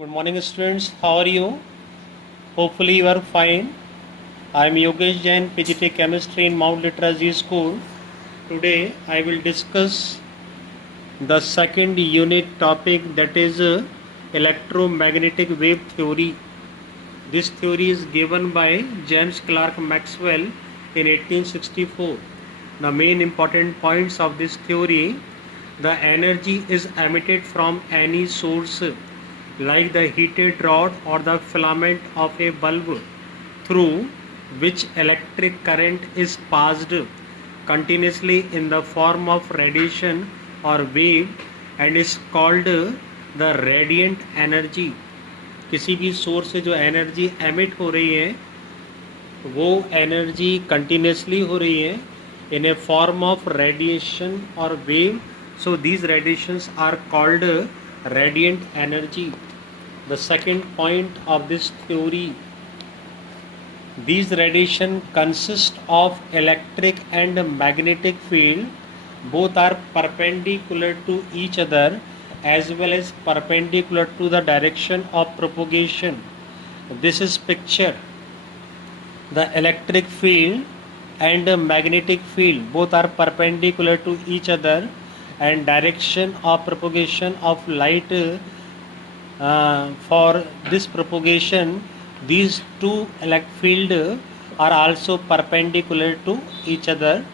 Good morning, students. How are you? Hopefully, you are fine. I am Yogesh Jain, PGT Chemistry in Mount Literacy School. Today, I will discuss the second unit topic, that is electromagnetic wave theory. This theory is given by James Clerk Maxwell in 1864. The main important points of this theory: the energy is emitted from any source like the heated rod or the filament of a bulb, through which electric current is passed continuously in the form of radiation or wave, and is called the radiant energy. किसी भी source से जो energy emit हो रही है वो energy continuously हो रही है in a form of radiation or wave, so these radiations are called radiant energy. The second point of this theory: these radiation consist of electric and magnetic field. Both are perpendicular to each other as well as perpendicular to the direction of propagation. This is picture. The electric field and the magnetic field both are perpendicular to each other, and direction of propagation of light, for this propagation these two electric field are also perpendicular to each other.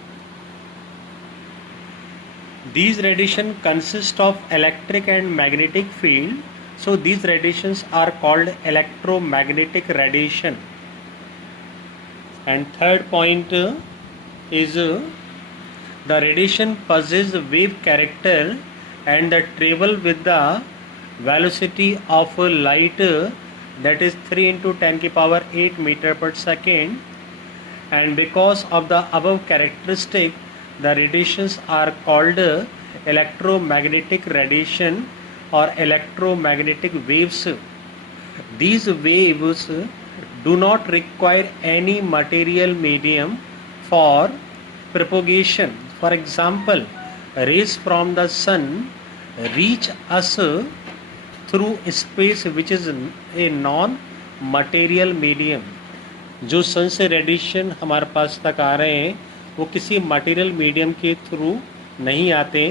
These radiation consist of electric and magnetic field, so these radiations are called electromagnetic radiation. And third point is the radiation possesses wave character and the travel with the velocity of light, that is 3 into 10 to the power 8 meter per second. And because of the above characteristic, the radiations are called electromagnetic radiation or electromagnetic waves. These waves do not require any material medium for propagation. For example, rays from the sun reach us through space which is a non-material medium. जो सन से radiation हमारे पास तक आ रहे हैं वो किसी material medium के through नहीं आते,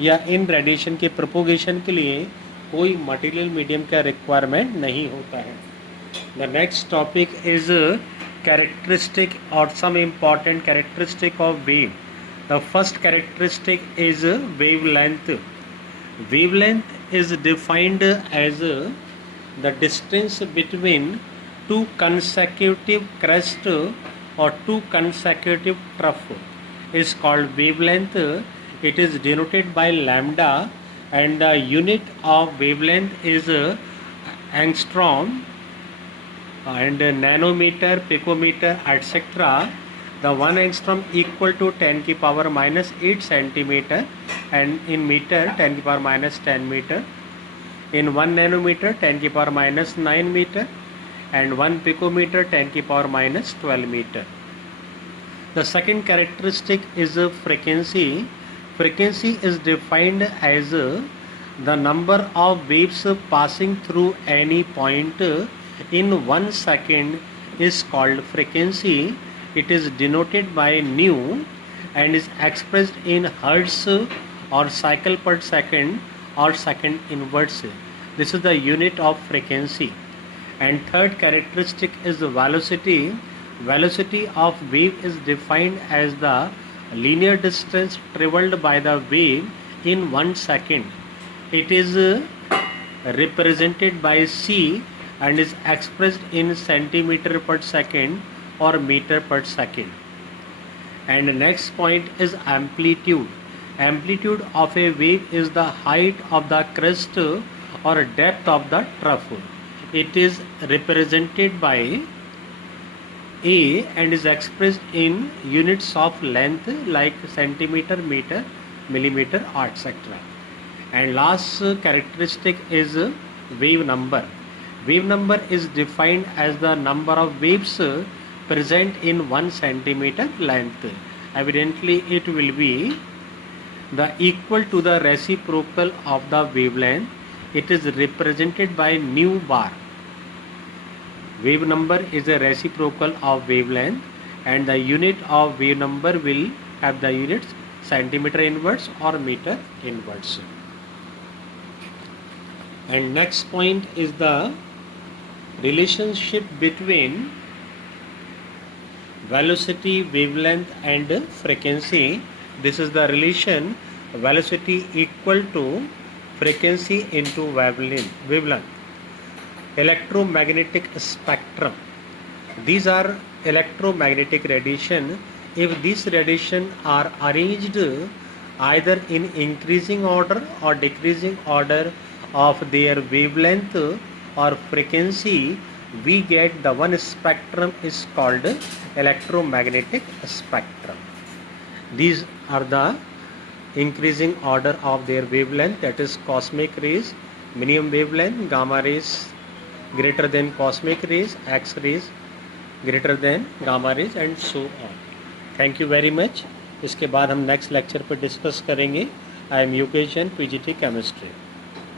या इन रेडिएशन के प्रोपोगेशन के लिए कोई मटेरियल मीडियम का रिक्वायरमेंट नहीं होता है. The next topic is characteristic or some important characteristic of wave. The first characteristic is wavelength. Wavelength is defined as the distance between two consecutive crests or two consecutive trough is called wavelength. It is denoted by lambda, and the unit of wavelength is angstrom, and nanometer, picometer, etc. The 1 angstrom equal to 10 to the power minus 8 centimeter, and in meter 10 to the power minus 10 meter. In 1 nanometer 10 to the power minus 9 meter, and 1 picometer 10 to the power minus 12 meter. The second characteristic is frequency. Frequency is defined as the number of waves passing through any point in 1 second is called frequency. It is denoted by nu and is expressed in hertz or cycle per second or second inverse. This is the unit of frequency. And third characteristic is the velocity. Velocity of wave is defined as the linear distance traveled by the wave in 1 second. It is represented by c and is expressed in centimeter per second or meter per second. And the next point is amplitude. Amplitude of a wave is the height of the crest or depth of the trough. It is represented by a and is expressed in units of length like centimeter, meter, millimeter, etc. And last characteristic is wave number. Wave number is defined as the number of waves present in 1 centimeter length. Evidently, it will be the equal to the reciprocal of the wavelength. it is represented by nu bar. Wave number is a reciprocal of wavelength, and the unit of wave number will have the units centimeter inverse or meter inverse. And next point is the relationship between velocity, wavelength and frequency. This is the relation velocity equal to frequency into wavelength. Electromagnetic spectrum. These are electromagnetic radiation. If these radiation are arranged either in increasing order or decreasing order of their wavelength or frequency, we get the one spectrum is called electromagnetic spectrum. These are the increasing order of their wavelength, that is cosmic rays, minimum wavelength, gamma rays greater than cosmic rays, X rays greater than gamma rays and so on. Thank you very much. इसके बाद हम next lecture पर discuss करेंगे. I am Yogesh Jain, PGT chemistry.